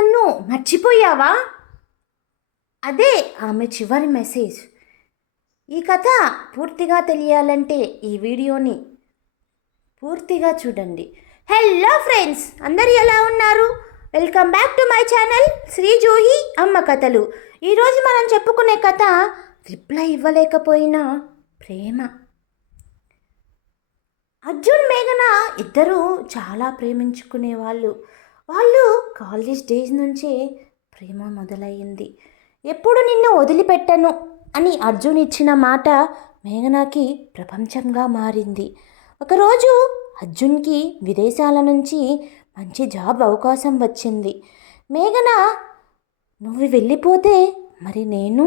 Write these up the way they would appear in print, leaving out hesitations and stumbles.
నన్ను మర్చిపోయావా? అదే ఆమె చివరి మెసేజ్. ఈ కథ పూర్తిగా తెలియాలంటే ఈ వీడియోని పూర్తిగా చూడండి. హలో ఫ్రెండ్స్, అందరు ఎలా ఉన్నారు? Welcome back to my channel Shri Johi అమ్మ కథలు. ఈరోజు మనం చెప్పుకునే కథ రిప్లై ఇవ్వలేకపోయినా ప్రేమ. అర్జున్, మేఘన ఇద్దరూ చాలా ప్రేమించుకునేవాళ్ళు. వాళ్ళు కాలేజ్ డేస్ నుంచే ప్రేమ మొదలయ్యింది. ఎప్పుడు నిన్ను వదిలిపెట్టను అని అర్జున్ ఇచ్చిన మాట మేఘనాకి ప్రపంచంగా మారింది. ఒకరోజు అర్జున్కి విదేశాల నుంచి మంచి జాబ్ అవకాశం వచ్చింది. మేఘన, నువ్వు వెళ్ళిపోతే మరి నేను?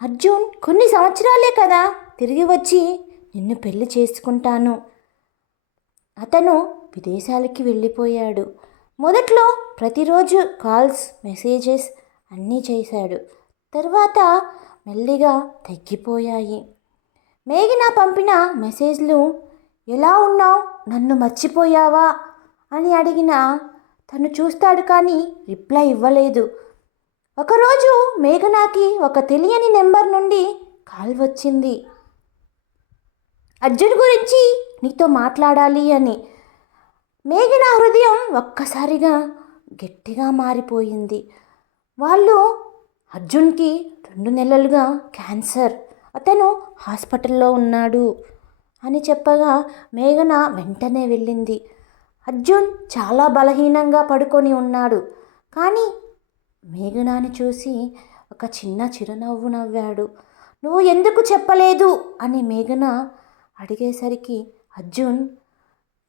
అర్జున్, కొన్ని సంవత్సరాలే కదా, తిరిగి వచ్చి నిన్ను పెళ్లి చేసుకుంటాను. అతను విదేశాలకి వెళ్ళిపోయాడు. మొదట్లో ప్రతిరోజు కాల్స్, మెసేజెస్ అన్నీ చేశాడు. తర్వాత మెల్లిగా తగ్గిపోయాయి. మేఘన పంపిన మెసేజ్లు, ఎలా ఉన్నావు, నన్ను మర్చిపోయావా అని అడిగినా తను చూస్తాడు కానీ రిప్లై ఇవ్వలేదు. ఒకరోజు మేఘనాకి ఒక తెలియని నెంబర్ నుండి కాల్ వచ్చింది. అర్జున్ గురించి నీతో మాట్లాడాలి అని. మేఘన హృదయం ఒక్కసారిగా గట్టిగా మారిపోయింది. వాళ్ళు అర్జున్కి 2 నెలలుగా క్యాన్సర్, అతను హాస్పిటల్లో ఉన్నాడు అని చెప్పగా మేఘన వెంటనే వెళ్ళింది. అర్జున్ చాలా బలహీనంగా పడుకొని ఉన్నాడు. కానీ మేఘనాని చూసి ఒక చిన్న చిరునవ్వు నవ్వాడు. నువ్వు ఎందుకు చెప్పలేదు అని మేఘన అడిగేసరికి అర్జున్,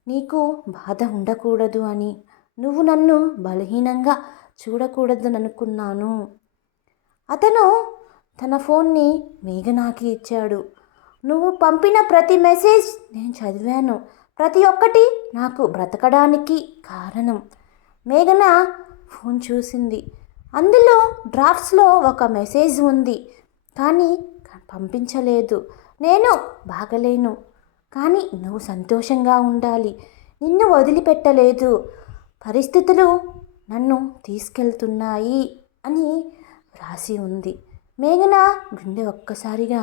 నీకు బాధ ఉండకూడదు అని, నువ్వు నన్ను బలహీనంగా చూడకూడదు అనుకున్నాను. అతను తన ఫోన్ని మేఘనాకి ఇచ్చాడు. నువ్వు పంపిన ప్రతి మెసేజ్ నేను చదివాను, ప్రతి ఒక్కటి నాకు బ్రతకడానికి కారణం. మేఘన ఫోన్ చూసింది. అందులో డ్రాఫ్ట్స్లో ఒక మెసేజ్ ఉంది, కానీ పంపించలేదు. నేను బాగలేను, కానీ నువ్వు సంతోషంగా ఉండాలి, నిన్ను వదిలిపెట్టలేదు, పరిస్థితులు నన్ను తీసుకెళ్తున్నాయి అని రాసి ఉంది. మేఘన గుండె ఒక్కసారిగా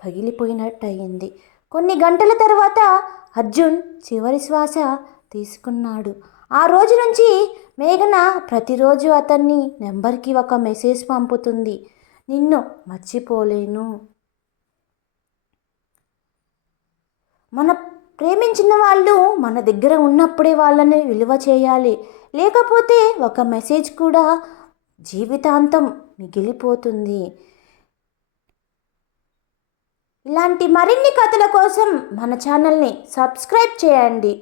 పగిలిపోయినట్టయింది. కొన్ని గంటల తర్వాత అర్జున్ చివరి శ్వాస తీసుకున్నాడు. ఆ రోజు నుంచి మేఘన ప్రతిరోజు అతన్ని నెంబర్కి ఒక మెసేజ్ పంపుతుంది. నిన్ను మర్చిపోలేను. మన ప్రేమించిన వాళ్ళు మన దగ్గర ఉన్నప్పుడే వాళ్ళని విలువ చేయాలి, లేకపోతే ఒక మెసేజ్ కూడా జీవితాంతం మిగిలిపోతుంది. ఇలాంటి మరిన్ని కథల కోసం మన ఛానల్ని సబ్స్క్రైబ్ చేయండి.